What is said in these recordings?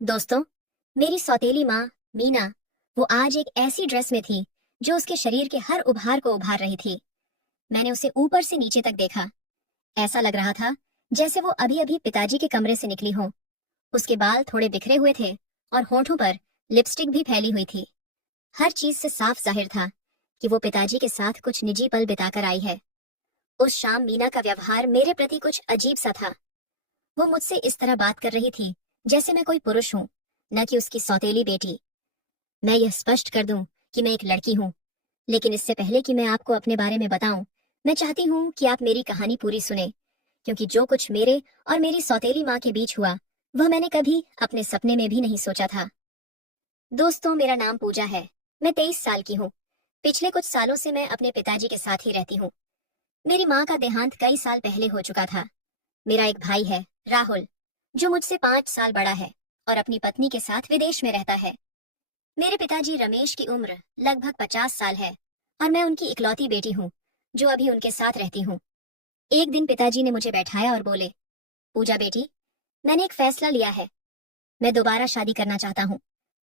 दोस्तों, मेरी सौतेली माँ मीना, वो आज एक ऐसी ड्रेस में थी जो उसके शरीर के हर उभार को उभार रही थी। मैंने उसे ऊपर से नीचे तक देखा। ऐसा लग रहा था जैसे वो अभी अभी पिताजी के कमरे से निकली हो। उसके बाल थोड़े बिखरे हुए थे और होठों पर लिपस्टिक भी फैली हुई थी। हर चीज से साफ जाहिर था कि वो पिताजी के साथ कुछ निजी पल बिताकर आई है। उस शाम मीना का व्यवहार मेरे प्रति कुछ अजीब सा था। वो मुझसे इस तरह बात कर रही थी जैसे मैं कोई पुरुष हूँ, न कि उसकी सौतेली बेटी। मैं यह स्पष्ट कर दूं कि मैं एक लड़की हूं, लेकिन इससे पहले कि मैं आपको अपने बारे में बताऊं, मैं चाहती हूं कि आप मेरी कहानी पूरी सुने, क्योंकि जो कुछ मेरे और मेरी सौतेली माँ के बीच हुआ, वह मैंने कभी अपने सपने में भी नहीं सोचा था। दोस्तों, मेरा नाम पूजा है। मैं 23 साल की हूँ। पिछले कुछ सालों से मैं अपने पिताजी के साथ ही रहती हूँ। मेरी माँ का देहांत कई साल पहले हो चुका था। मेरा एक भाई है, राहुल, जो मुझसे 5 साल बड़ा है और अपनी पत्नी के साथ विदेश में रहता है। मेरे पिताजी रमेश की उम्र लगभग 50 साल है और मैं उनकी इकलौती बेटी हूँ, जो अभी उनके साथ रहती हूँ। एक दिन पिताजी ने मुझे बैठाया और बोले, पूजा बेटी, मैंने एक फैसला लिया है। मैं दोबारा शादी करना चाहता हूँ।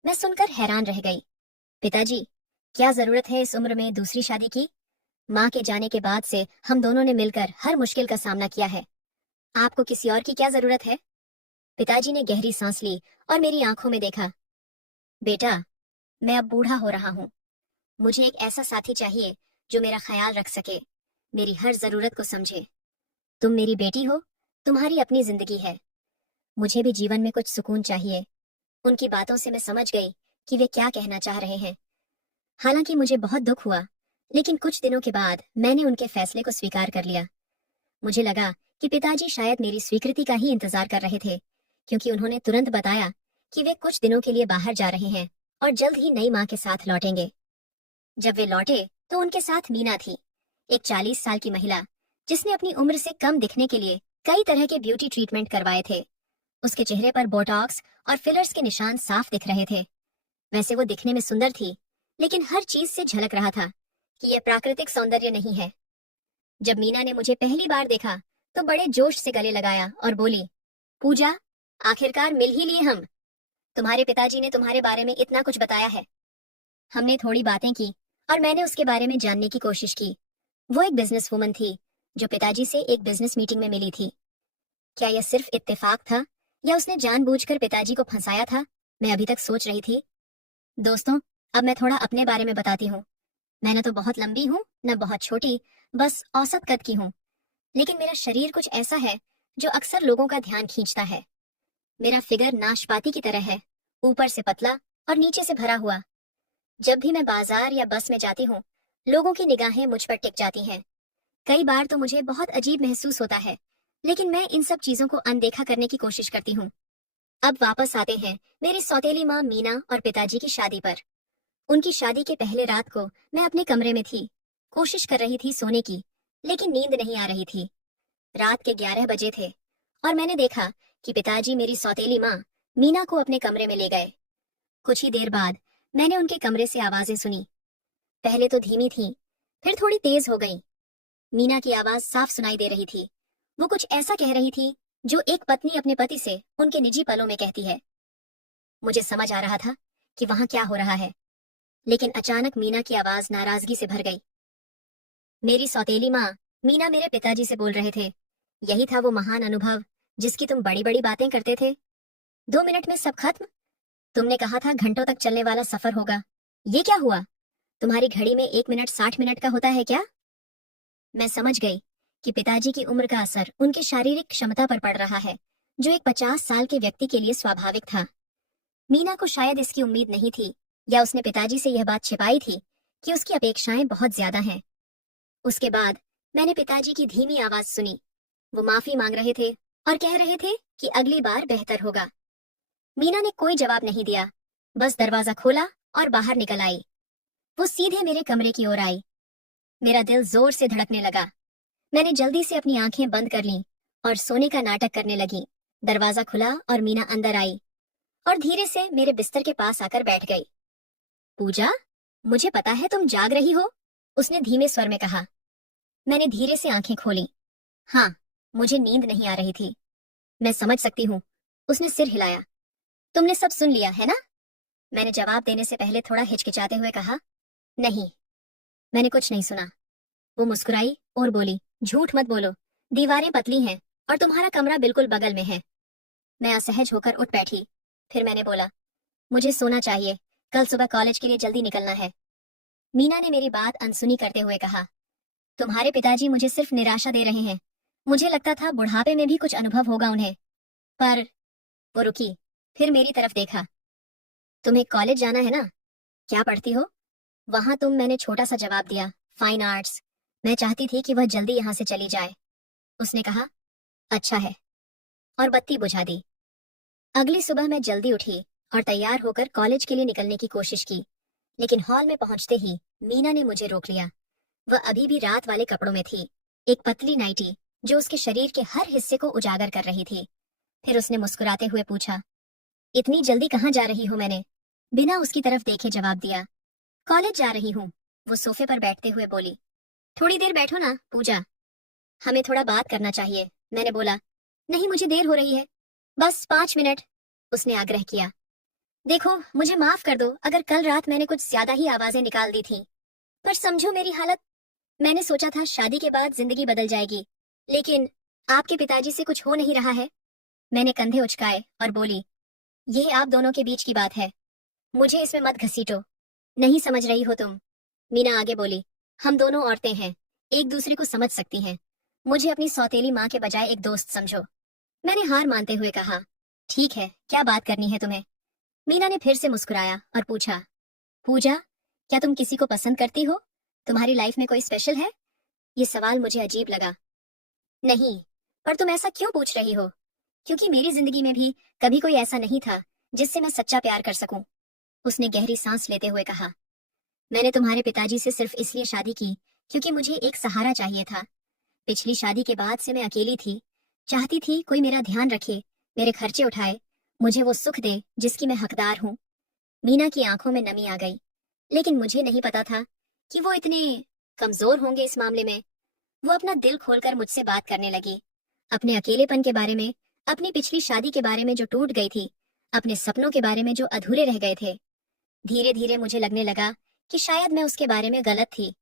मैं सुनकर हैरान रह गई। पिताजी, क्या जरूरत है इस उम्र में दूसरी शादी की? माँ के जाने के बाद से हम दोनों ने मिलकर हर मुश्किल का सामना किया है। आपको किसी और की क्या जरूरत है? पिताजी ने गहरी सांस ली और मेरी आंखों में देखा। बेटा, मैं अब बूढ़ा हो रहा हूँ। मुझे एक ऐसा साथी चाहिए जो मेरा ख्याल रख सके, मेरी हर जरूरत को समझे। तुम मेरी बेटी हो, तुम्हारी अपनी जिंदगी है। मुझे भी जीवन में कुछ सुकून चाहिए। उनकी बातों से मैं समझ गई कि वे क्या कहना चाह रहे हैं। हालांकि मुझे बहुत दुख हुआ, लेकिन कुछ दिनों के बाद मैंने उनके फैसले को स्वीकार कर लिया। मुझे लगा कि पिताजी शायद मेरी स्वीकृति का ही इंतजार कर रहे थे, क्योंकि उन्होंने तुरंत बताया कि वे कुछ दिनों के लिए बाहर जा रहे हैं और जल्द ही नई माँ के साथ लौटेंगे। जब वे लौटे तो उनके साथ मीना थी, एक 40 साल की महिला, जिसने अपनी उम्र से कम दिखने के लिए कई तरह के ब्यूटी ट्रीटमेंट करवाए थे। उसके चेहरे पर बोटॉक्स और फिलर्स के निशान साफ दिख रहे थे। वैसे वो दिखने में सुंदर थी, लेकिन हर चीज से झलक रहा था कि यह प्राकृतिक सौंदर्य नहीं है। जब मीना ने मुझे पहली बार देखा तो बड़े जोश से गले लगाया और बोली, पूजा, आखिरकार मिल ही लिए हम। तुम्हारे पिताजी ने तुम्हारे बारे में इतना कुछ बताया है। हमने थोड़ी बातें की और मैंने उसके बारे में जानने की कोशिश की। वो एक बिजनेस वुमन थी जो पिताजी से एक बिजनेस मीटिंग में मिली थी। क्या यह सिर्फ इत्तेफाक था या उसने जानबूझकर पिताजी को फंसाया था? मैं अभी तक सोच रही थी। दोस्तों, अब मैं थोड़ा अपने बारे में बताती हूँ। मैं न तो बहुत लंबी हूँ, न बहुत छोटी, बस औसत कद की हूँ। लेकिन मेरा शरीर कुछ ऐसा है जो अक्सर लोगों का ध्यान खींचता है। मेरा फिगर नाशपाती की तरह है, ऊपर से पतला और नीचे से भरा हुआ। जब भी मैं बाजार या बस में जाती हूँ, लोगों की निगाहें मुझ पर टिक जाती हैं। कई बार तो मुझे बहुत अजीब महसूस होता है, लेकिन मैं इन सब चीजों को अनदेखा करने की कोशिश करती हूँ। अब वापस आते हैं मेरी सौतेली माँ मीना और पिताजी की शादी पर। उनकी शादी के पहले रात को मैं अपने कमरे में थी, कोशिश कर रही थी सोने की, लेकिन नींद नहीं आ रही थी। रात के 11 बजे थे और मैंने देखा कि पिताजी मेरी सौतेली माँ मीना को अपने कमरे में ले गए। कुछ ही देर बाद मैंने उनके कमरे से आवाजें सुनी। पहले तो धीमी थी, फिर थोड़ी तेज हो गई। मीना की आवाज साफ सुनाई दे रही थी। वो कुछ ऐसा कह रही थी जो एक पत्नी अपने पति से उनके निजी पलों में कहती है। मुझे समझ आ रहा था कि वहां क्या हो रहा है, लेकिन अचानक मीना की आवाज नाराजगी से भर गई। मेरी सौतेली माँ मीना मेरे पिताजी से बोल रहे थे, यही था वो महान अनुभव जिसकी तुम बड़ी बड़ी बातें करते थे। 2 मिनट में सब खत्म। तुमने कहा था घंटों तक चलने वाला सफर होगा। ये क्या हुआ? तुम्हारी घड़ी में 1 मिनट 60 मिनट का होता है क्या? मैं समझ गई कि पिताजी की उम्र का असर उनकी शारीरिक क्षमता पर पड़ रहा है, जो एक 50 साल के व्यक्ति के लिए स्वाभाविक था। मीना को शायद इसकी उम्मीद नहीं थी, या उसने पिताजी से यह बात छिपाई थी कि उसकी अपेक्षाएं बहुत ज्यादा हैं। उसके बाद मैंने पिताजी की धीमी आवाज सुनी। वो माफी मांग रहे थे और कह रहे थे कि अगली बार बेहतर होगा। मीना ने कोई जवाब नहीं दिया, बस दरवाजा खोला और बाहर निकल आई। वो सीधे मेरे कमरे की ओर आई। मेरा दिल जोर से धड़कने लगा। मैंने जल्दी से अपनी आंखें बंद कर लीं और सोने का नाटक करने लगी। दरवाजा खुला और मीना अंदर आई और धीरे से मेरे बिस्तर के पास आकर बैठ गई। पूजा, मुझे पता है तुम जाग रही हो, उसने धीमे स्वर में कहा। मैंने धीरे से आंखें खोली। हाँ, मुझे नींद नहीं आ रही थी। मैं समझ सकती हूँ, उसने सिर हिलाया। तुमने सब सुन लिया है ना? मैंने जवाब देने से पहले थोड़ा हिचकिचाते हुए कहा, नहीं, मैंने कुछ नहीं सुना। वो मुस्कुराई और बोली, झूठ मत बोलो, दीवारें पतली हैं और तुम्हारा कमरा बिल्कुल बगल में है। मैं असहज होकर उठ बैठी। फिर मैंने बोला, मुझे सोना चाहिए, कल सुबह कॉलेज के लिए जल्दी निकलना है। मीना ने मेरी बात अनसुनी करते हुए कहा, तुम्हारे पिताजी मुझे सिर्फ निराशा दे रहे हैं। मुझे लगता था बुढ़ापे में भी कुछ अनुभव होगा उन्हें। पर वो रुकी, फिर मेरी तरफ देखा। तुम्हें कॉलेज जाना है ना? क्या पढ़ती हो? वहां तुम, मैंने छोटा सा जवाब दिया, फाइन आर्ट्स। मैं चाहती थी कि वह जल्दी यहाँ से चली जाए। उसने कहा, अच्छा है, और बत्ती बुझा दी। अगली सुबह मैं जल्दी उठी और तैयार होकर कॉलेज के लिए निकलने की कोशिश की, लेकिन हॉल में पहुंचते ही मीना ने मुझे रोक लिया। वह अभी भी रात वाले कपड़ों में थी, एक पतली नाइटी जो उसके शरीर के हर हिस्से को उजागर कर रही थी। फिर उसने मुस्कुराते हुए पूछा, इतनी जल्दी कहाँ जा रही हो? मैंने बिना उसकी तरफ देखे जवाब दिया, कॉलेज जा रही हूँ। वो सोफे पर बैठते हुए बोली, थोड़ी देर बैठो ना पूजा, हमें थोड़ा बात करना चाहिए। मैंने बोला, नहीं, मुझे देर हो रही है, बस 5 मिनट। उसने आग्रह किया, देखो, मुझे माफ कर दो अगर कल रात मैंने कुछ ज्यादा ही आवाजें निकाल दी थी, पर समझो मेरी हालत। मैंने सोचा था शादी के बाद जिंदगी बदल जाएगी, लेकिन आपके पिताजी से कुछ हो नहीं रहा है। मैंने कंधे उचकाए और बोली, यह आप दोनों के बीच की बात है, मुझे इसमें मत घसीटो। नहीं समझ रही हो तुम? मीना आगे बोली, हम दोनों औरतें हैं, एक दूसरे को समझ सकती हैं। मुझे अपनी सौतेली माँ के बजाय एक दोस्त समझो। मैंने हार मानते हुए कहा, ठीक है, क्या बात करनी है तुम्हें? मीना ने फिर से मुस्कुराया और पूछा, पूजा, क्या तुम किसी को पसंद करती हो? तुम्हारी लाइफ में कोई स्पेशल है? ये सवाल मुझे अजीब लगा। नहीं, पर तुम ऐसा क्यों पूछ रही हो? क्योंकि मेरी जिंदगी में भी कभी कोई ऐसा नहीं था जिससे मैं सच्चा प्यार कर सकूं। उसने गहरी सांस लेते हुए कहा, मैंने तुम्हारे पिताजी से सिर्फ इसलिए शादी की क्योंकि मुझे एक सहारा चाहिए था। पिछली शादी के बाद से मैं अकेली थी, चाहती थी कोई मेरा ध्यान रखे, मेरे खर्चे उठाए, मुझे वो सुख दे जिसकी मैं हकदार हूँ। मीना की आंखों में नमी आ गई, लेकिन मुझे नहीं पता था कि वो इतने कमजोर होंगे इस मामले में। वो अपना दिल खोलकर मुझसे बात करने लगी, अपने अकेलेपन के बारे में, अपनी पिछली शादी के बारे में जो टूट गई थी, अपने सपनों के बारे में जो अधूरे रह गए थे। धीरे धीरे मुझे लगने लगा कि शायद मैं उसके बारे में गलत थी।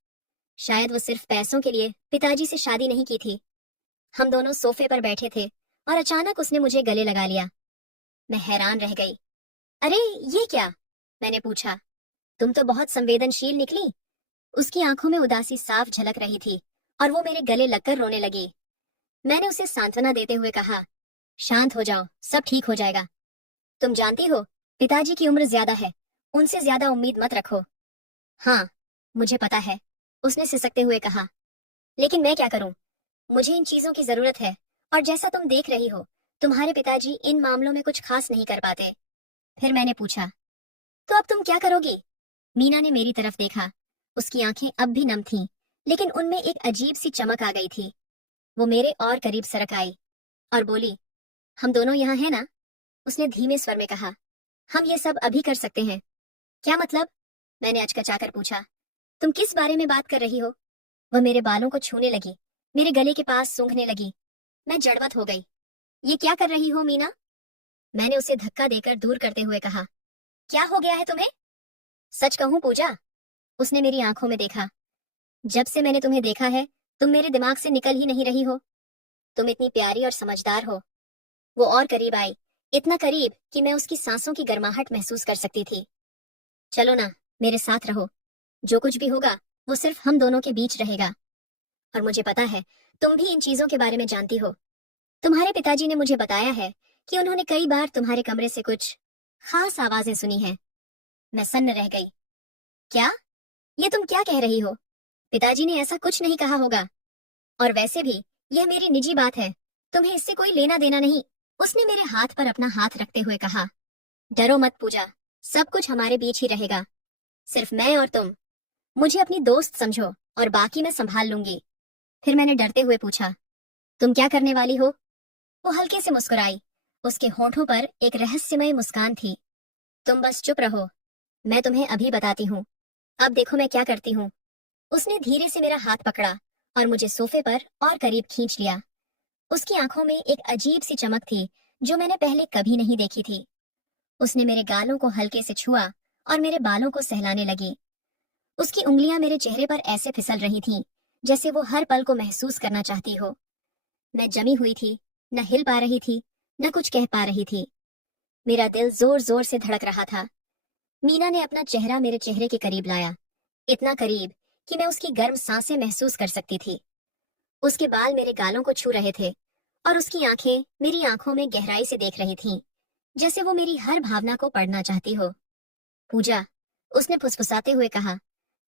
शायद वो सिर्फ पैसों के लिए पिताजी से शादी नहीं की थी। हम दोनों सोफे पर बैठे थे और अचानक उसने मुझे गले लगा लिया। मैं हैरान रह गई। अरे ये क्या? मैंने पूछा, तुम तो बहुत संवेदनशील निकली। उसकी आंखों में उदासी साफ झलक रही थी और वो मेरे गले लगकर रोने लगी। मैंने उसे सांत्वना देते हुए कहा, शांत हो जाओ, सब ठीक हो जाएगा। तुम जानती हो, पिताजी की उम्र ज्यादा है, उनसे ज्यादा उम्मीद मत रखो। हाँ, मुझे पता है, उसने सिसकते हुए कहा, लेकिन मैं क्या करूं? मुझे इन चीजों की जरूरत है, और जैसा तुम देख रही हो, तुम्हारे पिताजी इन मामलों में कुछ खास नहीं कर पाते। फिर मैंने पूछा, तो अब तुम क्या करोगी? मीना ने मेरी तरफ देखा। उसकी आंखें अब भी नम थीं, लेकिन उनमें एक अजीब सी चमक आ गई थी। वो मेरे और करीब सरक आई और बोली, हम दोनों यहाँ हैं ना? उसने धीमे स्वर में कहा, हम ये सब अभी कर सकते हैं। क्या मतलब? मैंने अचकचाकर पूछा, तुम किस बारे में बात कर रही हो? वह मेरे बालों को छूने लगी, मेरे गले के पास सूंघने लगी। मैं जड़वत हो गई। ये क्या कर रही हो मीना? मैंने उसे धक्का देकर दूर करते हुए कहा, क्या हो गया है तुम्हें? सच कहूं पूजा, उसने मेरी आंखों में देखा, जब से मैंने तुम्हें देखा है, तुम मेरे दिमाग से निकल ही नहीं रही हो। तुम इतनी प्यारी और समझदार हो। वो और करीब आई, इतना करीब कि मैं उसकी सांसों की गर्माहट महसूस कर सकती थी। चलो ना, मेरे साथ रहो। जो कुछ भी होगा वो सिर्फ हम दोनों के बीच रहेगा। और मुझे पता है, तुम भी इन चीजों के बारे में जानती हो। तुम्हारे पिताजी ने मुझे बताया है कि उन्होंने कई बार तुम्हारे कमरे से कुछ खास आवाजें सुनी हैं। मैं सन्न रह गई। क्या? ये तुम क्या कह रही हो? पिताजी ने ऐसा कुछ नहीं कहा होगा। और वैसे भी यह मेरी निजी बात है, तुम्हें इससे कोई लेना देना नहीं। उसने मेरे हाथ पर अपना हाथ रखते हुए कहा, डरो मत पूजा, सब कुछ हमारे बीच ही रहेगा, सिर्फ मैं और तुम। मुझे अपनी दोस्त समझो और बाकी मैं संभाल लूंगी। फिर मैंने डरते हुए पूछा, तुम क्या करने वाली हो? वो हल्के से मुस्कुराई, उसके होठों पर एक रहस्यमय मुस्कान थी। तुम बस चुप रहो, मैं तुम्हें अभी बताती हूँ। अब देखो मैं क्या करती हूँ। उसने धीरे से मेरा हाथ पकड़ा और मुझे सोफे पर और करीब खींच लिया। उसकी आंखों में एक अजीब सी चमक थी जो मैंने पहले कभी नहीं देखी थी। उसने मेरे गालों को हल्के से छुआ और मेरे बालों को सहलाने लगी। उसकी उंगलियां मेरे चेहरे पर ऐसे फिसल रही थीं, जैसे वो हर पल को महसूस करना चाहती हो। मैं जमी हुई थी, न हिल पा रही थी, न कुछ कह पा रही थी। मेरा दिल जोर जोर से धड़क रहा था। मीना ने अपना चेहरा मेरे चेहरे के करीब लाया, इतना करीब कि मैं उसकी गर्म सांसें महसूस कर सकती थी। उसके बाल मेरे गालों को छू रहे थे और उसकी आंखें मेरी आंखों में गहराई से देख रही थीं, जैसे वो मेरी हर भावना को पढ़ना चाहती हो। पूजा, उसने फुसफुसाते हुए कहा,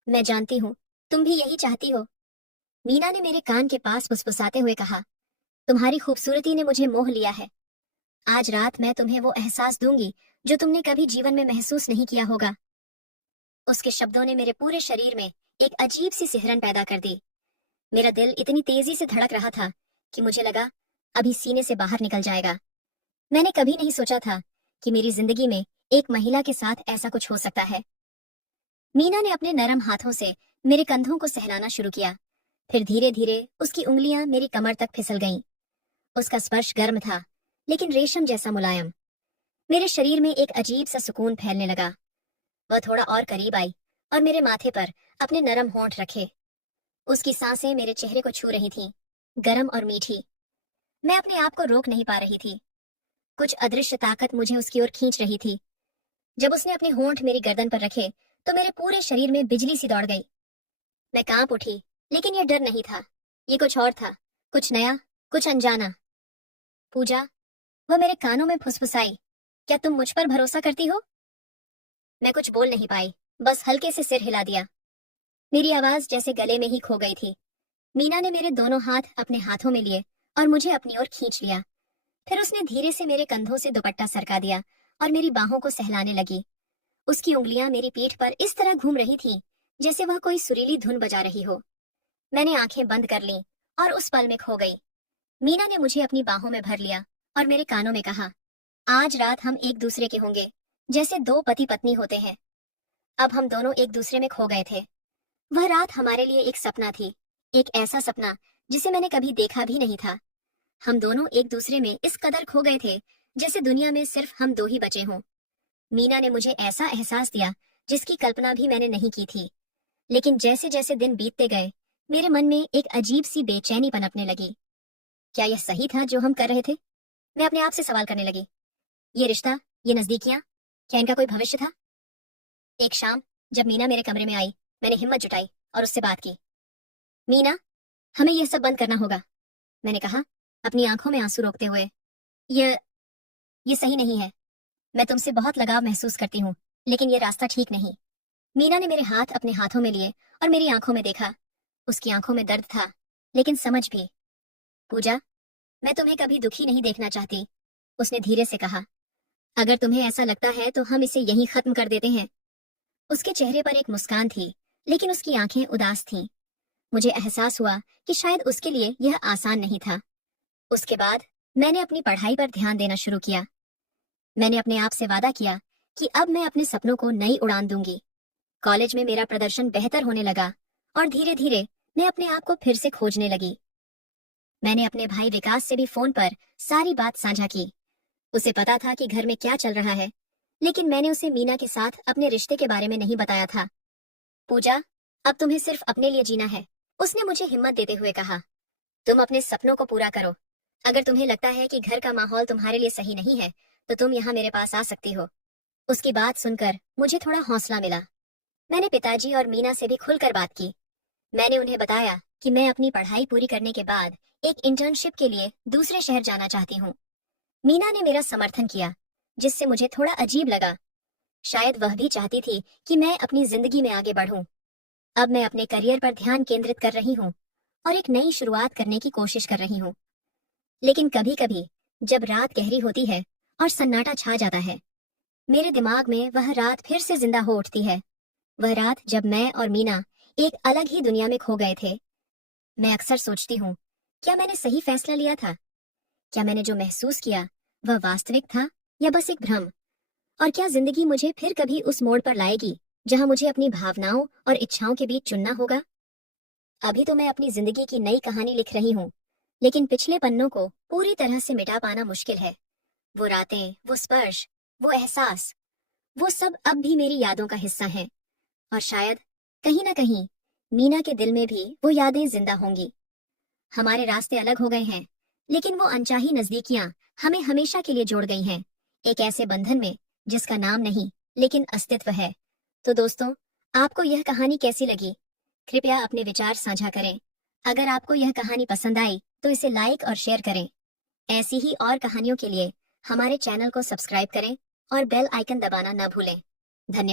मैं जानती हूँ, तुम भी यही चाहती हो। मीना ने मेरे कान के पास फुसफुसाते हुए कहा, तुम्हारी खूबसूरती ने मुझे मोह लिया है। आज रात मैं तुम्हें वो एहसास दूंगी जो तुमने कभी जीवन में महसूस नहीं किया होगा। उसके शब्दों ने मेरे पूरे शरीर में एक अजीब सी सिहरन पैदा कर दी। मेरा दिल इतनी तेजी से धड़क रहा था कि मुझे लगा अभी सीने से बाहर निकल जाएगा। मैंने कभी नहीं सोचा था कि मेरी जिंदगी में एक महिला के साथ ऐसा कुछ हो सकता है। मीना ने अपने नरम हाथों से मेरे कंधों को सहलाना शुरू किया। फिर धीरे धीरे उसकी उंगलियां मेरी कमर तक फिसल गईं। उसका स्पर्श गर्म था, लेकिन रेशम जैसा मुलायम। मेरे शरीर में एक अजीब सा सुकून फैलने लगा। वह थोड़ा और करीब आई और मेरे माथे पर अपने नरम होंठ रखे। उसकी सांसें मेरे चेहरे को छू रही थीं, गर्म और मीठी। मैं अपने आप को रोक नहीं पा रही थी। कुछ अदृश्य ताकत मुझे उसकी ओर खींच रही थी। जब उसने अपने होंठ मेरी गर्दन पर रखे तो मेरे पूरे शरीर में बिजली सी दौड़ गई। मैं कांप उठी, लेकिन यह डर नहीं था। ये कुछ और था, कुछ नया, कुछ अनजाना। पूजा, वह मेरे कानों में फुसफुसाई, क्या तुम मुझ पर भरोसा करती हो? मैं कुछ बोल नहीं पाई, बस हल्के से सिर हिला दिया। मेरी आवाज जैसे गले में ही खो गई थी। मीना ने मेरे दोनों हाथ अपने हाथों में लिए और मुझे अपनी ओर खींच लिया। फिर उसने धीरे से मेरे कंधों से दुपट्टा सरका दिया और मेरी बाहों को सहलाने लगी। उसकी उंगलियां मेरी पीठ पर इस तरह घूम रही थीं, जैसे वह कोई सुरीली धुन बजा रही हो। मैंने आंखें बंद कर लीं और उस पल में खो गई। मीना ने मुझे अपनी बाहों में भर लिया और मेरे कानों में कहा, आज रात हम एक दूसरे के होंगे, जैसे दो पति पत्नी होते हैं। अब हम दोनों एक दूसरे में खो गए थे। वह रात हमारे लिए एक सपना थी, एक ऐसा सपना जिसे मैंने कभी देखा भी नहीं था। हम दोनों एक दूसरे में इस कदर खो गए थे, जैसे दुनिया में सिर्फ हम दो ही बचे हों। मीना ने मुझे ऐसा एहसास दिया जिसकी कल्पना भी मैंने नहीं की थी। लेकिन जैसे जैसे दिन बीतते गए, मेरे मन में एक अजीब सी बेचैनी पनपने लगी। क्या यह सही था जो हम कर रहे थे? मैं अपने आप से सवाल करने लगी। ये रिश्ता, ये नजदीकियां, क्या इनका कोई भविष्य था? एक शाम जब मीना मेरे कमरे में आई, मैंने हिम्मत जुटाई और उससे बात की। मीना, हमें यह सब बंद करना होगा, मैंने कहा, अपनी आंखों में आंसू रोकते हुए। ये ये सही नहीं है। मैं तुमसे बहुत लगाव महसूस करती हूँ, लेकिन ये रास्ता ठीक नहीं। मीना ने मेरे हाथ अपने हाथों में लिए और मेरी आंखों में देखा। उसकी आंखों में दर्द था, लेकिन समझ भी। पूजा, मैं तुम्हें कभी दुखी नहीं देखना चाहती, उसने धीरे से कहा। अगर तुम्हें ऐसा लगता है तो हम इसे यहीं खत्म कर देते हैं। उसके चेहरे पर एक मुस्कान थी, लेकिन उसकी आंखें उदास थीं। मुझे एहसास हुआ कि शायद उसके लिए यह आसान नहीं था। उसके बाद मैंने अपनी पढ़ाई पर ध्यान देना शुरू किया। मैंने अपने आप से वादा किया कि अब मैं अपने सपनों को नई उड़ान दूंगी। कॉलेज में मेरा प्रदर्शन बेहतर होने लगा और धीरे धीरे मैं अपने आप को फिर से खोजने लगी। मैंने अपने भाई विकास से भी फोन पर सारी बात साझा की। उसे पता था कि घर में क्या चल रहा है, लेकिन मैंने उसे मीना के साथ अपने रिश्ते के बारे में नहीं बताया था। पूजा, अब तुम्हें सिर्फ अपने लिए जीना है, उसने मुझे हिम्मत देते हुए कहा। तुम अपने सपनों को पूरा करो। अगर तुम्हें लगता है कि घर का माहौल तुम्हारे लिए सही नहीं है, तो तुम यहाँ मेरे पास आ सकती हो। उसकी बात सुनकर मुझे थोड़ा हौसला मिला। मैंने पिताजी और मीना से भी खुलकर बात की। मैंने उन्हें बताया कि मैं अपनी पढ़ाई पूरी करने के बाद एक इंटर्नशिप के लिए दूसरे शहर जाना चाहती हूँ। मीना ने मेरा समर्थन किया, जिससे मुझे थोड़ा अजीब लगा। शायद वह भी चाहती थी कि मैं अपनी जिंदगी में आगे बढ़ूं। अब मैं अपने करियर पर ध्यान केंद्रित कर रही हूँ और एक नई शुरुआत करने की कोशिश कर रही हूँ। लेकिन कभी कभी जब रात गहरी होती है और सन्नाटा छा जाता है, मेरे दिमाग में वह रात फिर से जिंदा हो उठती है। वह रात जब मैं और मीना एक अलग ही दुनिया में खो गए थे। मैं अक्सर सोचती हूँ, क्या मैंने सही फैसला लिया था? क्या मैंने जो महसूस किया वह वास्तविक था या बस एक भ्रम? और क्या जिंदगी मुझे फिर कभी उस मोड़ पर लाएगी जहां मुझे अपनी भावनाओं और इच्छाओं के बीच चुनना होगा? अभी तो मैं अपनी जिंदगी की नई कहानी लिख रही हूँ, लेकिन पिछले पन्नों को पूरी तरह से मिटा पाना मुश्किल है। वो रातें, वो स्पर्श, वो एहसास, वो सब अब भी मेरी यादों का हिस्सा हैं। और शायद कहीं ना कहीं मीना के दिल में भी वो यादें जिंदा होंगी। हमारे रास्ते अलग हो गए हैं, लेकिन वो अनचाही नजदीकियां हमें हमेशा के लिए जोड़ गई हैं, एक ऐसे बंधन में जिसका नाम नहीं लेकिन अस्तित्व है। तो दोस्तों, आपको यह कहानी कैसी लगी? कृपया अपने विचार साझा करें। अगर आपको यह कहानी पसंद आई तो इसे लाइक और शेयर करें। ऐसी ही और कहानियों के लिए हमारे चैनल को सब्सक्राइब करें और बेल आइकन दबाना ना भूलें। धन्यवाद।